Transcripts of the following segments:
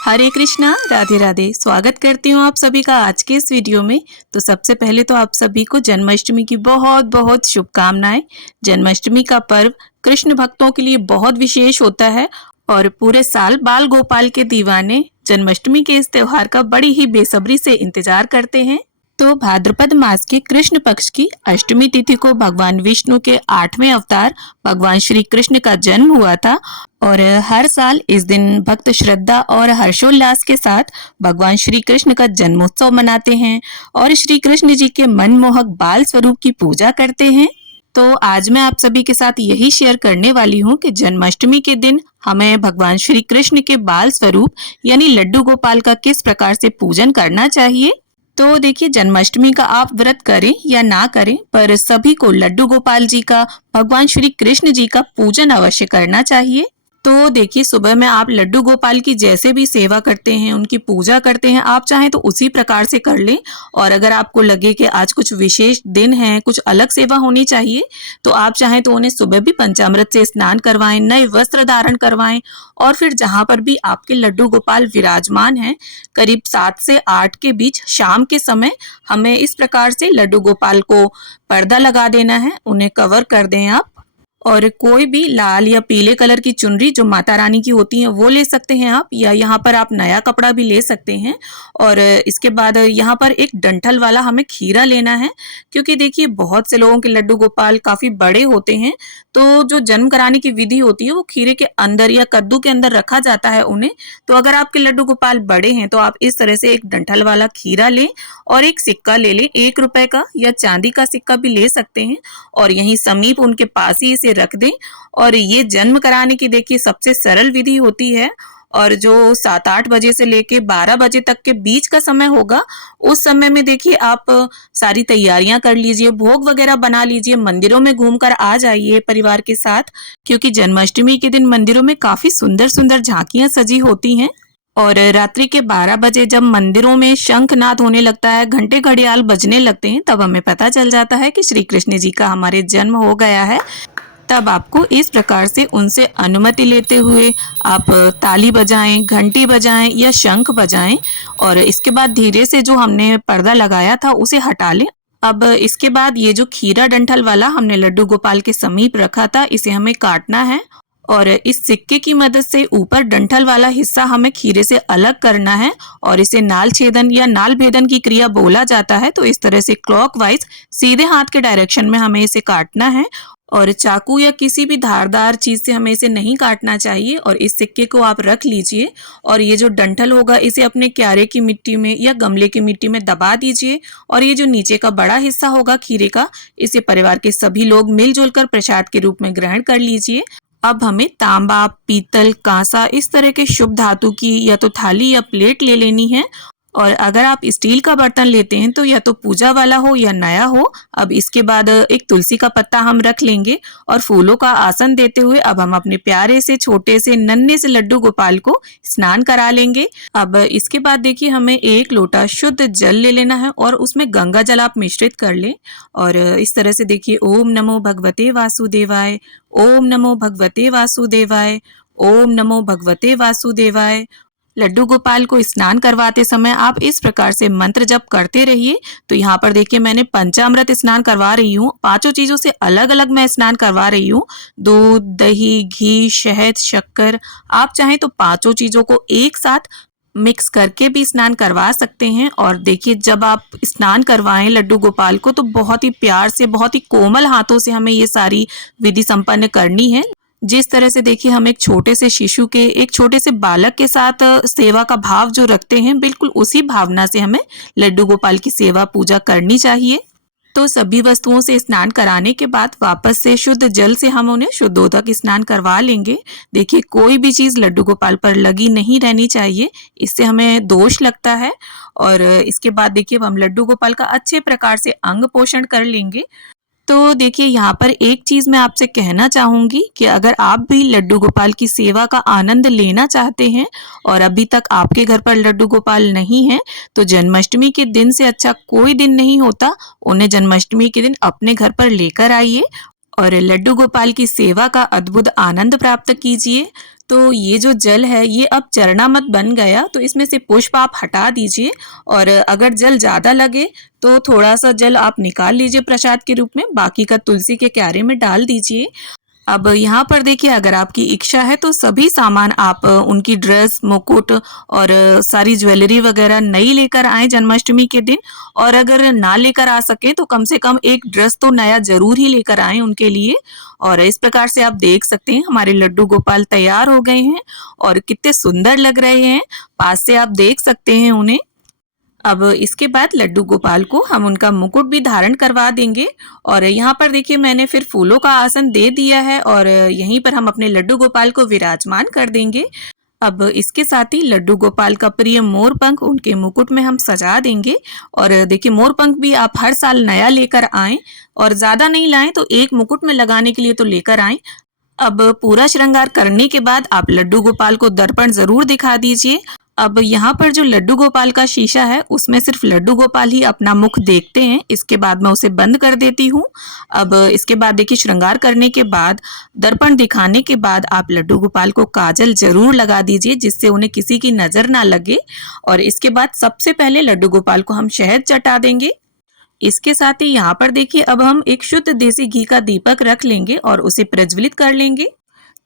हरे कृष्णा, राधे राधे। स्वागत करती हूँ आप सभी का आज के इस वीडियो में। तो सबसे पहले तो आप सभी को जन्माष्टमी की बहुत बहुत शुभकामनाएं। जन्माष्टमी का पर्व कृष्ण भक्तों के लिए बहुत विशेष होता है और पूरे साल बाल गोपाल के दीवाने जन्माष्टमी के इस त्योहार का बड़ी ही बेसब्री से इंतजार करते हैं। तो भाद्रपद मास के कृष्ण पक्ष की अष्टमी तिथि को भगवान विष्णु के 8वें अवतार भगवान श्री कृष्ण का जन्म हुआ था और हर साल इस दिन भक्त श्रद्धा और हर्षोल्लास के साथ भगवान श्री कृष्ण का जन्मोत्सव मनाते हैं और श्री कृष्ण जी के मनमोहक बाल स्वरूप की पूजा करते हैं। तो आज मैं आप सभी के साथ यही शेयर करने वाली हूँ कि जन्माष्टमी के दिन हमें भगवान श्री कृष्ण के बाल स्वरूप यानी लड्डू गोपाल का किस प्रकार से पूजन करना चाहिए। तो देखिए, जन्माष्टमी का आप व्रत करें या ना करें, पर सभी को लड्डू गोपाल जी का, भगवान श्री कृष्ण जी का पूजन अवश्य करना चाहिए। तो देखिए, सुबह में आप लड्डू गोपाल की जैसे भी सेवा करते हैं, उनकी पूजा करते हैं, आप चाहें तो उसी प्रकार से कर लें। और अगर आपको लगे कि आज कुछ विशेष दिन है, कुछ अलग सेवा होनी चाहिए, तो आप चाहें तो उन्हें सुबह भी पंचामृत से स्नान करवाएं, नए वस्त्र धारण करवाएं और फिर जहां पर भी आपके लड्डू गोपाल विराजमान हैं, करीब 7 से 8 के बीच शाम के समय हमें इस प्रकार से लड्डू गोपाल को पर्दा लगा देना है, उन्हें कवर कर दें आप। और कोई भी लाल या पीले कलर की चुनरी जो माता रानी की होती है वो ले सकते हैं आप, या यहाँ पर आप नया कपड़ा भी ले सकते हैं। और इसके बाद यहाँ पर एक डंठल वाला हमें खीरा लेना है, क्योंकि देखिए बहुत से लोगों के लड्डू गोपाल काफी बड़े होते हैं, तो जो जन्म कराने की विधि होती है वो खीरे के अंदर या कद्दू के अंदर रखा जाता है उन्हें। तो अगर आपके लड्डू गोपाल बड़े हैं तो आप इस तरह से एक डंठल वाला खीरा लें और एक सिक्का ले लें, 1 रुपए का या चांदी का सिक्का भी ले सकते हैं, और यहीं समीप उनके पास ही इसे रख दें। और ये जन्म कराने की देखिए सबसे सरल विधि होती है, और जो 7-8 बजे से लेके 12 बजे तक के बीच का समय होगा, उस समय में देखिए आप सारी तैयारियां कर लीजिए, भोग वगैरह बना लीजिए, मंदिरों में घूमकर आ जाइए परिवार के साथ, क्योंकि जन्माष्टमी के दिन मंदिरों में काफी सुंदर सुंदर झांकियां सजी होती हैं। और रात्रि के 12 बजे जब मंदिरों में शंखनाद होने लगता है, घंटे घड़ियाल बजने लगते हैं, तब हमें पता चल जाता है कि श्री कृष्ण जी का हमारे जन्म हो गया है। तब आपको इस प्रकार से उनसे अनुमति लेते हुए आप ताली बजाएं, घंटी बजाएं या शंख बजाएं, और इसके बाद धीरे से जो हमने पर्दा लगाया था उसे हटा लें। अब इसके बाद ये जो खीरा डंठल वाला हमने लड्डू गोपाल के समीप रखा था, इसे हमें काटना है और इस सिक्के की मदद से ऊपर डंठल वाला हिस्सा हमें खीरे से अलग करना है, और इसे नाल छेदन या नाल भेदन की क्रिया बोला जाता है। तो इस तरह से क्लॉकवाइज सीधे हाथ के डायरेक्शन में हमें इसे काटना है, और चाकू या किसी भी धारदार चीज से हमें इसे नहीं काटना चाहिए। और इस सिक्के को आप रख लीजिए और ये जो डंठल होगा इसे अपने क्यारे की मिट्टी में या गमले की मिट्टी में दबा दीजिए, और ये जो नीचे का बड़ा हिस्सा होगा खीरे का, इसे परिवार के सभी लोग मिलजुल कर प्रसाद के रूप में ग्रहण कर लीजिए। अब हमें तांबा, पीतल, कांसा इस तरह के शुभ धातु की या तो थाली या प्लेट ले लेनी है, और अगर आप स्टील का बर्तन लेते हैं तो या तो पूजा वाला हो या नया हो। अब इसके बाद एक तुलसी का पत्ता हम रख लेंगे और फूलों का आसन देते हुए अब हम अपने प्यारे से छोटे से नन्हे से लड्डू गोपाल को स्नान करा लेंगे। अब इसके बाद देखिए हमें 1 लोटा शुद्ध जल ले लेना है और उसमें गंगा जल आप मिश्रित कर लें, और इस तरह से देखिए ओम नमो भगवते वासुदेवाय, ओम नमो भगवते वासुदेवाय, ओम नमो भगवते वासुदेवाय। लड्डू गोपाल को स्नान करवाते समय आप इस प्रकार से मंत्र जप करते रहिए। तो यहाँ पर देखिए मैंने पंचामृत स्नान करवा रही हूँ, 5 चीजों से अलग अलग मैं स्नान करवा रही हूँ, दूध, दही, घी, शहद, शक्कर। आप चाहें तो 5 चीजों को एक साथ मिक्स करके भी स्नान करवा सकते हैं। और देखिए जब आप स्नान करवाएं लड्डू गोपाल को तो बहुत ही प्यार से, बहुत ही कोमल हाथों से हमें ये सारी विधि संपन्न करनी है। जिस तरह से देखिए हम एक छोटे से शिशु के, एक छोटे से बालक के साथ सेवा का भाव जो रखते हैं, बिल्कुल उसी भावना से हमें लड्डू गोपाल की सेवा पूजा करनी चाहिए। तो सभी वस्तुओं से स्नान कराने के बाद वापस से शुद्ध जल से हम उन्हें शुद्धोदक स्नान करवा लेंगे। देखिए कोई भी चीज लड्डू गोपाल पर लगी नहीं रहनी चाहिए, इससे हमें दोष लगता है। और इसके बाद देखिए हम लड्डू गोपाल का अच्छे प्रकार से अंग पोषण कर लेंगे। तो देखिए यहाँ पर एक चीज मैं आपसे कहना चाहूंगी कि अगर आप भी लड्डू गोपाल की सेवा का आनंद लेना चाहते हैं और अभी तक आपके घर पर लड्डू गोपाल नहीं है, तो जन्माष्टमी के दिन से अच्छा कोई दिन नहीं होता। उन्हें जन्माष्टमी के दिन अपने घर पर लेकर आइए और लड्डू गोपाल की सेवा का अद्भुत आनंद प्राप्त कीजिए। तो ये जो जल है ये अब चरणामृत बन गया, तो इसमें से पुष्प आप हटा दीजिए और अगर जल ज़्यादा लगे तो थोड़ा सा जल आप निकाल लीजिए प्रसाद के रूप में, बाकी का तुलसी के क्यारे में डाल दीजिए। अब यहाँ पर देखिए, अगर आपकी इच्छा है तो सभी सामान आप उनकी ड्रेस, मुकुट और सारी ज्वेलरी वगैरह नई लेकर आए जन्माष्टमी के दिन। और अगर ना लेकर आ सके तो कम से कम एक ड्रेस तो नया जरूर ही लेकर आए उनके लिए। और इस प्रकार से आप देख सकते हैं हमारे लड्डू गोपाल तैयार हो गए हैं और कितने सुंदर लग रहे हैं। पास से आप देख सकते हैं उन्हें। अब इसके बाद लड्डू गोपाल को हम उनका मुकुट भी धारण करवा देंगे। और यहाँ पर देखिए मैंने फिर फूलों का आसन दे दिया है और यहीं पर हम अपने लड्डू गोपाल को विराजमान कर देंगे। अब इसके साथ ही लड्डू गोपाल का प्रिय मोर पंख उनके मुकुट में हम सजा देंगे। और देखिए मोर पंख भी आप हर साल नया लेकर आएं और ज्यादा नहीं लाएं तो एक मुकुट में लगाने के लिए तो लेकर आएं। अब पूरा श्रृंगार करने के बाद आप लड्डू गोपाल को दर्पण जरूर दिखा दीजिए। अब यहाँ पर जो लड्डू गोपाल का शीशा है उसमें सिर्फ लड्डू गोपाल ही अपना मुख देखते हैं, इसके बाद मैं उसे बंद कर देती हूँ। अब इसके बाद देखिए श्रृंगार करने के बाद, दर्पण दिखाने के बाद आप लड्डू गोपाल को काजल जरूर लगा दीजिए जिससे उन्हें किसी की नजर ना लगे। और इसके बाद सबसे पहले लड्डू गोपाल को हम शहद चटा देंगे। इसके साथ ही यहाँ पर देखिए अब हम एक शुद्ध देसी घी का दीपक रख लेंगे और उसे प्रज्वलित कर लेंगे।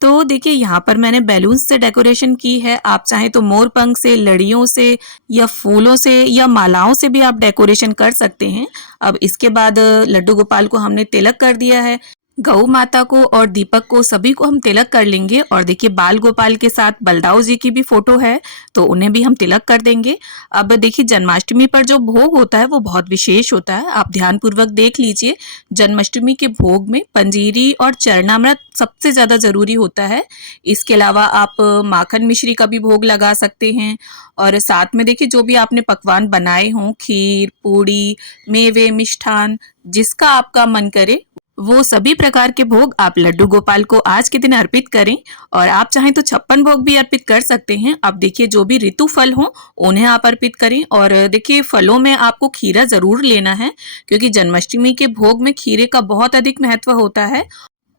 तो देखिए यहाँ पर मैंने बैलून्स से डेकोरेशन की है, आप चाहें तो मोर पंख से, लड़ियों से या फूलों से या मालाओं से भी आप डेकोरेशन कर सकते हैं। अब इसके बाद लड्डू गोपाल को हमने तिलक कर दिया है, गौ माता को और दीपक को सभी को हम तिलक कर लेंगे। और देखिए बाल गोपाल के साथ बलदाऊ जी की भी फोटो है तो उन्हें भी हम तिलक कर देंगे। अब देखिए जन्माष्टमी पर जो भोग होता है वो बहुत विशेष होता है, आप ध्यान पूर्वक देख लीजिए। जन्माष्टमी के भोग में पंजीरी और चरणामृत सबसे ज्यादा जरूरी होता है। इसके अलावा आप माखन मिश्री का भी भोग लगा सकते हैं। और साथ में देखिए जो भी आपने पकवान बनाए हों, खीर, पूड़ी, मेवे, मिष्ठान, जिसका आपका मन करे वो सभी प्रकार के भोग आप लड्डू गोपाल को आज के दिन अर्पित करें। और आप चाहें तो 56 भोग भी अर्पित कर सकते हैं। अब देखिए जो भी ऋतु फल हो उन्हें आप अर्पित करें। और देखिए फलों में आपको खीरा जरूर लेना है क्योंकि जन्माष्टमी के भोग में खीरे का बहुत अधिक महत्व होता है।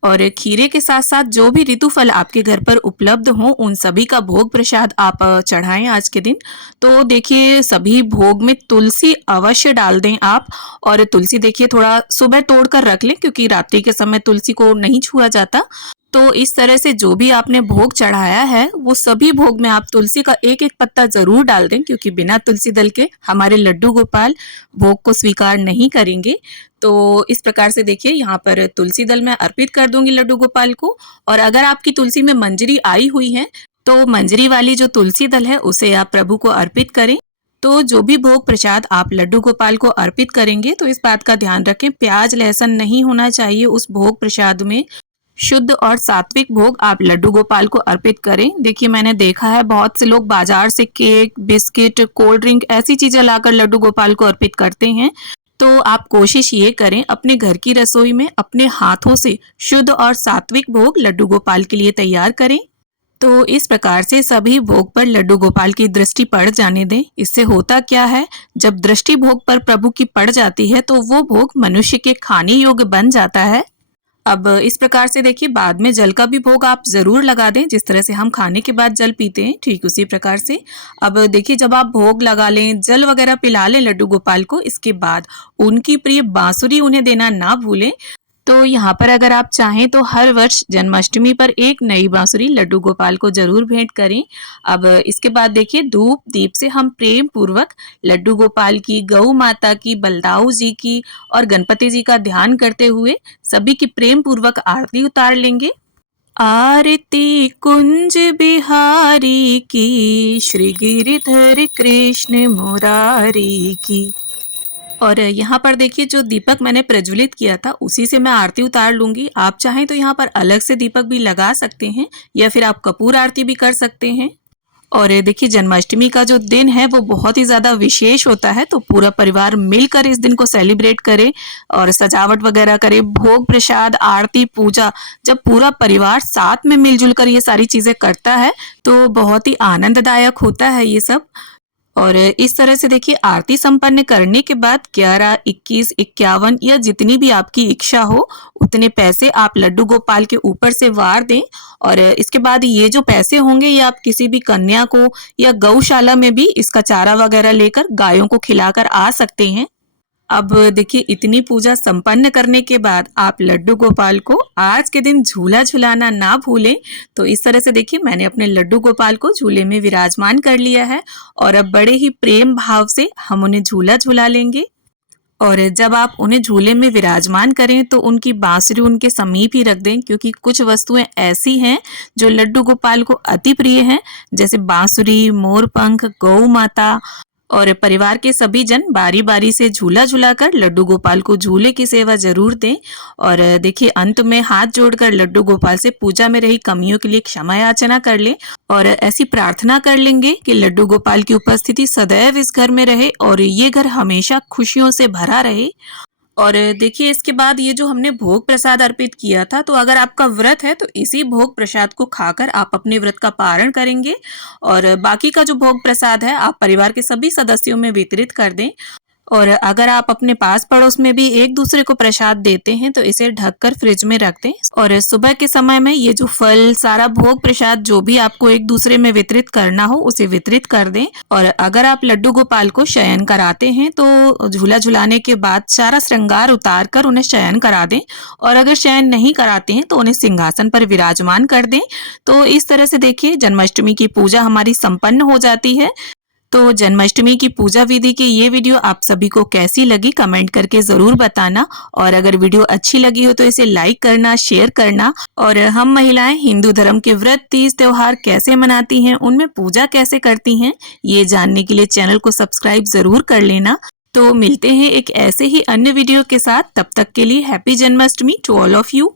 और खीरे के साथ साथ जो भी ऋतु फल आपके घर पर उपलब्ध हो उन सभी का भोग प्रसाद आप चढ़ाएं आज के दिन। तो देखिए सभी भोग में तुलसी अवश्य डाल दें आप। और तुलसी देखिए थोड़ा सुबह तोड़ कर रख लें क्योंकि रात्रि के समय तुलसी को नहीं छुआ जाता। तो इस तरह से जो भी आपने भोग चढ़ाया है वो सभी भोग में आप तुलसी का एक एक पत्ता जरूर डाल दें क्योंकि बिना तुलसी दल के हमारे लड्डू गोपाल भोग को स्वीकार नहीं करेंगे। तो इस प्रकार से देखिए यहाँ पर तुलसी दल मैं अर्पित कर दूंगी लड्डू गोपाल को। और अगर आपकी तुलसी में मंजरी आई हुई है तो मंजरी वाली जो तुलसी दल है उसे आप प्रभु को अर्पित करें। तो जो भी भोग प्रसाद आप लड्डू गोपाल को अर्पित करेंगे तो इस बात का ध्यान रखें, प्याज लहसुन नहीं होना चाहिए उस भोग प्रसाद में। शुद्ध और सात्विक भोग आप लड्डू गोपाल को अर्पित करें। देखिए मैंने देखा है बहुत से लोग बाजार से केक, बिस्किट, कोल्ड ड्रिंक ऐसी चीजें लाकर लड्डू गोपाल को अर्पित करते हैं। तो आप कोशिश ये करें अपने घर की रसोई में अपने हाथों से शुद्ध और सात्विक भोग लड्डू गोपाल के लिए तैयार करें। तो इस प्रकार से सभी भोग पर लड्डू गोपाल की दृष्टि पड़ जाने दें। इससे होता क्या है, जब दृष्टि भोग पर प्रभु की पड़ जाती है तो वो भोग मनुष्य के खाने योग्य बन जाता है। अब इस प्रकार से देखिए बाद में जल का भी भोग आप जरूर लगा दें, जिस तरह से हम खाने के बाद जल पीते हैं ठीक उसी प्रकार से। अब देखिए जब आप भोग लगा लें, जल वगैरह पिला लें लड्डू गोपाल को, इसके बाद उनकी प्रिय बांसुरी उन्हें देना ना भूलें। तो यहाँ पर अगर आप चाहें तो हर वर्ष जन्माष्टमी पर एक नई बांसुरी लड्डू गोपाल को जरूर भेंट करें। अब इसके बाद देखिए धूप दीप से हम प्रेम पूर्वक लड्डू गोपाल की, गौ माता की, बलदाऊ जी की और गणपति जी का ध्यान करते हुए सभी की प्रेम पूर्वक आरती उतार लेंगे। आरती कुंज बिहारी की, श्री गिरिधर कृष्ण मुरारी की। और यहाँ पर देखिए जो दीपक मैंने प्रज्वलित किया था उसी से मैं आरती उतार लूंगी। आप चाहें तो यहाँ पर अलग से दीपक भी लगा सकते हैं या फिर आप कपूर आरती भी कर सकते हैं। और देखिए जन्माष्टमी का जो दिन है वो बहुत ही ज्यादा विशेष होता है, तो पूरा परिवार मिलकर इस दिन को सेलिब्रेट करे और सजावट वगैरह करे, भोग प्रसाद, आरती, पूजा। जब पूरा परिवार साथ में मिलजुल कर ये सारी चीजें करता है तो बहुत ही आनंददायक होता है ये सब। और इस तरह से देखिए आरती संपन्न करने के बाद 11, 21, 51 या जितनी भी आपकी इच्छा हो उतने पैसे आप लड्डू गोपाल के ऊपर से वार दें। और इसके बाद ये जो पैसे होंगे ये आप किसी भी कन्या को या गौशाला में भी इसका चारा वगैरह लेकर गायों को खिलाकर आ सकते हैं। अब देखिए इतनी पूजा संपन्न करने के बाद आप लड्डू गोपाल को आज के दिन झूला झुलाना ना भूलें। तो इस तरह से देखिए मैंने अपने लड्डू गोपाल को झूले में विराजमान कर लिया है और अब बड़े ही प्रेम भाव से हम उन्हें झूला झुला लेंगे। और जब आप उन्हें झूले में विराजमान करें तो उनकी बांसुरी उनके समीप ही रख दें, क्योंकि कुछ वस्तुएं ऐसी हैं जो लड्डू गोपाल को अति प्रिय हैं, जैसे बांसुरी, मोरपंख, गौ माता। और परिवार के सभी जन बारी बारी से झूला झुलाकर लड्डू गोपाल को झूले की सेवा जरूर दें। और देखिए अंत में हाथ जोड़कर लड्डू गोपाल से पूजा में रही कमियों के लिए क्षमा याचना कर लें और ऐसी प्रार्थना कर लेंगे कि लड्डू गोपाल की उपस्थिति सदैव इस घर में रहे और ये घर हमेशा खुशियों से भरा रहे। और देखिए इसके बाद ये जो हमने भोग प्रसाद अर्पित किया था, तो अगर आपका व्रत है तो इसी भोग प्रसाद को खाकर आप अपने व्रत का पारण करेंगे और बाकी का जो भोग प्रसाद है आप परिवार के सभी सदस्यों में वितरित कर दें। और अगर आप अपने पास पड़ोस में भी एक दूसरे को प्रसाद देते हैं तो इसे ढककर फ्रिज में रख दें और सुबह के समय में ये जो फल, सारा भोग प्रसाद जो भी आपको एक दूसरे में वितरित करना हो उसे वितरित कर दें। और अगर आप लड्डू गोपाल को शयन कराते हैं तो झूला झुलाने के बाद सारा श्रृंगार उतार कर उन्हें शयन करा दें और अगर शयन नहीं कराते हैं तो उन्हें सिंहासन पर विराजमान कर दें। तो इस तरह से देखिए जन्माष्टमी की पूजा हमारी संपन्न हो जाती है। तो जन्माष्टमी की पूजा विधि की ये वीडियो आप सभी को कैसी लगी कमेंट करके जरूर बताना और अगर वीडियो अच्छी लगी हो तो इसे लाइक करना, शेयर करना। और हम महिलाएं हिंदू धर्म के व्रत, तीज, त्योहार कैसे मनाती हैं, उनमें पूजा कैसे करती हैं, ये जानने के लिए चैनल को सब्सक्राइब जरूर कर लेना। तो मिलते हैं एक ऐसे ही अन्य वीडियो के साथ, तब तक के लिए happy Janmashtami to all of you.